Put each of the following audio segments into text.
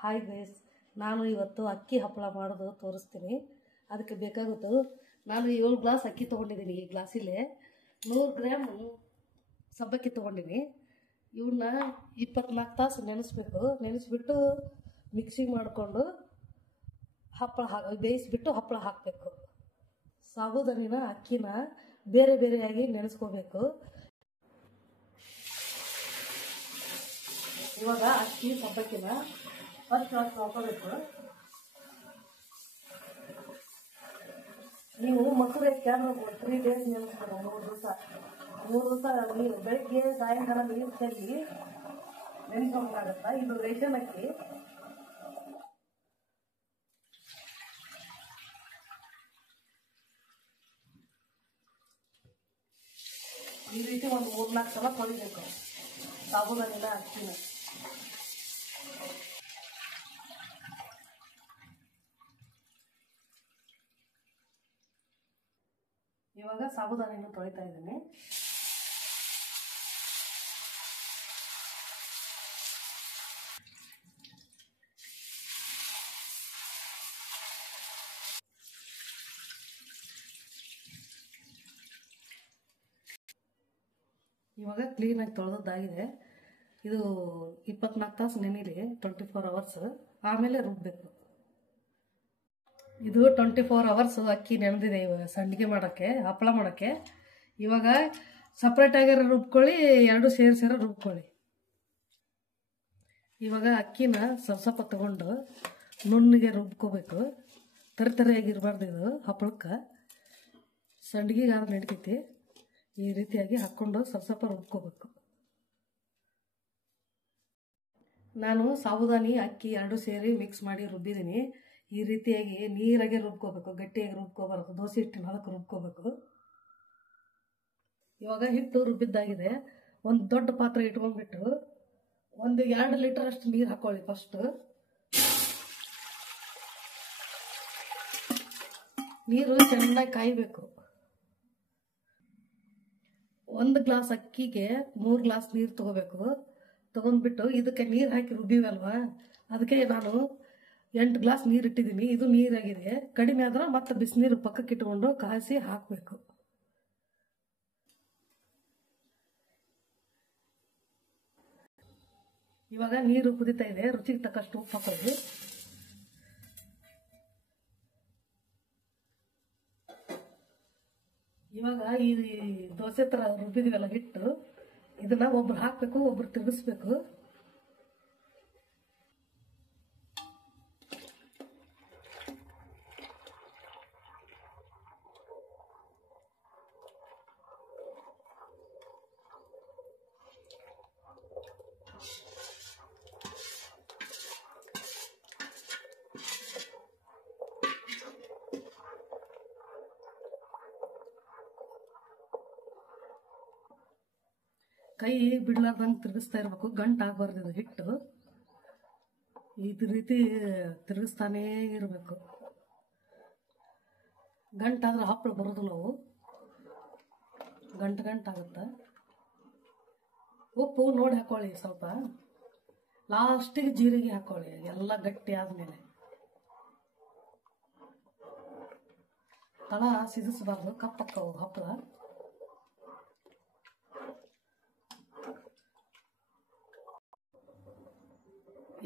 Hi guys, ನಾನು ಇವತ್ತು ಅಕ್ಕಿ ಹಪ್ಪಳ ಮಾಡೋದು ತೋರಿಸ್ತೀನಿ. ಅದಕ್ಕೆ ಬೇಕಾಗೋದು ನಾನು 7 ಗ್ಲಾಸ್ ಅಕ್ಕಿ ತೊಗೊಂಡಿದ್ದೀನಿ. ಈ ಗ್ಲಾಸಿಲೆ 100 ಗ್ರಾಮ್ ಸಬ್ಬಕ್ಕಿ ತೊಗೊಂಡಿನಿ. ಇವನ್ನ 24 ತಾಸು ನೆನೆಸ್ಬೇಕು. ನೆನೆಸ್ಬಿಟ್ಟು ಮಿಕ್ಸಿಂಗ್ ಮಾಡಿಕೊಂಡು ಹಪ್ಪಳ ಬೇಯಿಸ್ಬಿಟ್ಟು ಹಪ್ಪಳ ಹಾಕಬೇಕು. ಸಾಬೂದಾನಿನ ಅಕ್ಕಿನ ಬೇರೆ ಬೇರೆಯಾಗಿ ನೆನೆಸ್ಕೋಬೇಕು. ಇವಾಗ ಅಕ್ಕಿ ಸಬ್ಬಕ್ಕಿನ ಫಸ್ಟ್ ಹಾಕೋಬೇಕು. ನೀವು ಮೊಸರು ಕ್ಯಾನ್ 3 ಡೇಸ್ ನೆನೆಸ್ಬೇಕು. 3 ದಿವಸ ನೀರು ಬೆಳಗ್ಗೆ ಸಾಯಂಕಾಲ ನೀರು ಚೆಲ್ಲಿ ನೆನೆಸ್ಬೇಕಾಗತ್ತ. ಇದು ರೇಷನ್ ಅಕ್ಕಿ. ಈ ರೀತಿ ಒಂದು 3-4 ಸಲ ತೊಳಿಬೇಕು ಸಾಬೂದಾನಿನ ಅಕ್ಕಿನ. ಇವಾಗ ಸಾಬೂದಾನಿನ ತೊಳಿತಾ ಇದ್ದೀನಿ. ಇವಾಗ ಕ್ಲೀನಾಗಿ ತೊಳೆದಾಗಿದೆ. ಇದು 24 ತಾಸು ನೆನೆಲಿ, 24 ಅವರ್ಸ್. ಆಮೇಲೆ ರುಬ್ಬಬೇಕು. ಇದು 24 ಅವರ್ಸ್ ಅಕ್ಕಿ ನೆನೆದಿದೆ ಇವಾಗ ಸಂಡಿಗೆ ಮಾಡೋಕ್ಕೆ, ಹಪ್ಪಳ ಮಾಡೋಕ್ಕೆ. ಇವಾಗ ಸಪ್ರೇಟಾಗಿರೋ ರುಬ್ಕೊಳ್ಳಿ, 2 ಸೇರಿಸಿರೋ ರುಬ್ಕೊಳ್ಳಿ. ಇವಾಗ ಅಕ್ಕಿನ ಸ್ವಲ್ಪ ತಗೊಂಡು ನುಣ್ಣಿಗೆ ರುಬ್ಕೋಬೇಕು. ತರಿಯಾಗಿರ್ಬಾರ್ದು ಇದು ಹಪ್ಪಳಕ್ಕೆ. ಸಂಡಿಗೆಗಾದ್ರೆ ನಡಿತೈತಿ. ಈ ರೀತಿಯಾಗಿ ಹಾಕ್ಕೊಂಡು ಸ್ವಲ್ಪ ರುಬ್ಕೋಬೇಕು. ನಾನು ಸಾಬೂದಾನಿ ಅಕ್ಕಿ 2 ಸೇರಿ ಮಿಕ್ಸ್ ಮಾಡಿ ರುಬ್ಬಿದ್ದೀನಿ. ಈ ರೀತಿಯಾಗಿ ನೀರಾಗೆ ರುಬ್ಕೋಬೇಕು, ಗಟ್ಟಿಯಾಗಿ ರುಬ್ಕೋಬಾರ್ದು. ದೋಸೆ ಹಿಟ್ಟಿನ ಅದಕ್ಕೆ ರುಬ್ಕೋಬೇಕು. ಇವಾಗ ಹಿಟ್ಟು ರುಬ್ಬಿದ್ದಾಗಿದೆ. ಒಂದು ದೊಡ್ಡ ಪಾತ್ರೆ ಇಟ್ಕೊಂಡ್ಬಿಟ್ಟು 2 ಲೀಟರ್ ಅಷ್ಟು ನೀರು ಹಾಕೊಳ್ಳಿ. ಫಸ್ಟ್ ನೀರು ಚೆನ್ನಾಗಿ ಕಾಯಬೇಕು. 1 ಗ್ಲಾಸ್ ಅಕ್ಕಿಗೆ 3 ಗ್ಲಾಸ್ ನೀರು ತಗೋಬೇಕು. ತಗೊಂಡ್ಬಿಟ್ಟು ಇದಕ್ಕೆ ನೀರು ಹಾಕಿ ರುಬ್ಬಿವಲ್ವಾ, ಅದಕ್ಕೆ ನಾನು 8 ಗ್ಲಾಸ್ ನೀರು ಇಟ್ಟಿದ್ದೀನಿ. ಇದು ನೀರಾಗಿದೆ. ಕಡಿಮೆ ಆದ್ರೆ ಮತ್ತೆ ಬಿಸಿನೀರು ಪಕ್ಕಕ್ಕೆ ಇಟ್ಕೊಂಡು ಕಾಯಿಸಿ ಹಾಕಬೇಕು. ಇವಾಗ ನೀರು ಕುದಿತಾ ಇದೆ. ರುಚಿಗೆ ತಕ್ಕಷ್ಟು ಉಪ್ಪು ಹಾಕೊಳ್ಳಿ. ಇವಾಗ ಈ ದೋಸೆ ತರ ರುಬ್ಬಿದೀವಲ್ಲ ಹಿಟ್ಟು, ಇದನ್ನ ಒಬ್ರು ಹಾಕ್ಬೇಕು, ಒಬ್ರು ತಿರುಗಿಸ್ಬೇಕು. ಕೈ ಬಿಡ್ಲಾರ್ದಂಗೆ ತಿರುಗಿಸ್ತಾ ಇರ್ಬೇಕು. ಗಂಟು ಆಗಬಾರ್ದು ಇದು ಹಿಟ್ಟು. ಈ ರೀತಿ ತಿರುಗಿಸ್ತಾನೇ ಇರಬೇಕು. ಗಂಟಾದ್ರೆ ಹಪ್ಪಳ ಬರೋದಿಲ್ಲ. ಅವು ಗಂಟಾಗುತ್ತೆ. ಉಪ್ಪು ನೋಡಿ ಹಾಕೊಳ್ಳಿ. ಸ್ವಲ್ಪ ಲಾಸ್ಟಿಗೆ ಜೀರಿಗೆ ಹಾಕೊಳ್ಳಿ, ಎಲ್ಲ ಗಟ್ಟಿ ಆದ್ಮೇಲೆ. ತಳ ಸಿದಿಸಬಾರ್ದು, ಕಪ್ಪಕ್ಕವು ಹಪ್ಪಳ.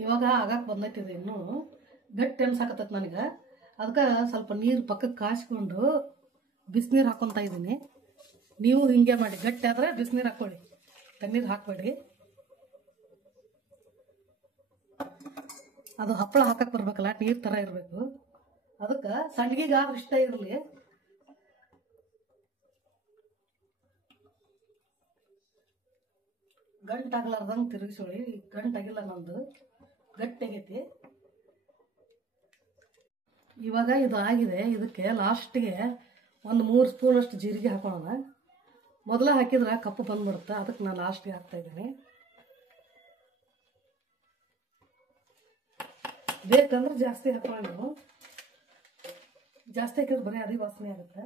ಇವಾಗ ಆಗಾಕ್ ಬಂದೈತಿದೆ. ಇನ್ನೂ ಗಟ್ಟಿ ಅನ್ಸಾಕತ್ತೈತೆ ನನಗೆ. ಅದಕ್ಕೆ ಸ್ವಲ್ಪ ನೀರು ಪಕ್ಕಕ್ಕೆ ಕಾಯಿಸ್ಕೊಂಡು ಬಿಸಿನೀರು ಹಾಕೊತಾ ಇದ್ದೀನಿ. ನೀವು ಹಿಂಗೆ ಮಾಡಿ. ಗಟ್ಟಿ ಆದರೆ ಬಿಸಿನೀರು ಹಾಕೊಳ್ಳಿ, ತಣ್ಣೀರು ಹಾಕಬೇಡಿ. ಅದು ಹಪ್ಪಳ ಹಾಕಕ್ಕೆ ಬರ್ಬೇಕಲ್ಲ, ನೀರು ಥರ ಇರಬೇಕು. ಅದಕ್ಕೆ ಸಂಡಿಗೆಗಾದ್ರೆ ಇಷ್ಟ ಇರಲಿ. ಗಂಟಾಗ್ಲಾರ್ದಂಗೆ ತಿರುಗಿಸೋಳಿ. ಗಂಟಾಗಿಲ್ಲ, ನಂದು ಗಟ್ಟಿಯಾಗೈತಿ. ಇವಾಗ ಇದು ಆಗಿದೆ. ಇದಕ್ಕೆ ಲಾಸ್ಟಿಗೆ ಒಂದು 3 ಸ್ಪೂನ್ ಅಷ್ಟು ಜೀರಿಗೆ ಹಾಕೋಣ. ಮೊದಲ ಹಾಕಿದ್ರೆ ಕಪ್ಪು ಬಂದ್ಬಿಡುತ್ತೆ. ಅದಕ್ಕೆ ನಾನು ಲಾಸ್ಟಿಗೆ ಹಾಕ್ತಾ ಇದ್ದೀನಿ. ಬೇಕಂದ್ರೆ ಜಾಸ್ತಿ ಹಾಕೊಳ್ಳಿ. ನೀವು ಜಾಸ್ತಿ ಹಾಕಿದ್ರೆ ಬರೀ ಅದೇ ವಾಸನೆ ಆಗುತ್ತೆ.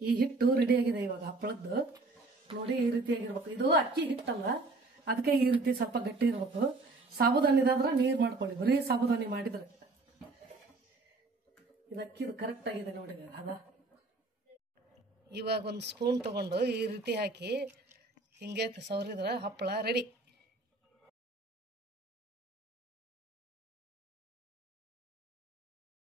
ಈ ಹಿಟ್ಟು ರೆಡಿಯಾಗಿದೆ ಇವಾಗ ಹಪ್ಪಳದ್ದು. ನೋಡಿ ಈ ರೀತಿಯಾಗಿರ್ಬೇಕು. ಇದು ಅಕ್ಕಿ ಹಿಟ್ಟಲ್ಲ, ಅದಕ್ಕೆ ಈ ರೀತಿ ಸ್ವಲ್ಪ ಗಟ್ಟಿ ಇರ್ಬೇಕು. ಸಾಬುದಾನಿದಾದ್ರೆ ನೀರು ಮಾಡ್ಕೊಳ್ಳಿ, ಬರೀ ಸಾಬುದಾನಿ ಮಾಡಿದ್ರೆ. ಇದು ಅಕ್ಕಿದು ಕರೆಕ್ಟ್ ಆಗಿದೆ ನೋಡಿ ಅದ. ಇವಾಗ ಒಂದು ಸ್ಪೂನ್ ತಗೊಂಡು ಈ ರೀತಿ ಹಾಕಿ ಹಿಂಗೆ ಸವರಿದ್ರೆ ಹಪ್ಪಳ ರೆಡಿ.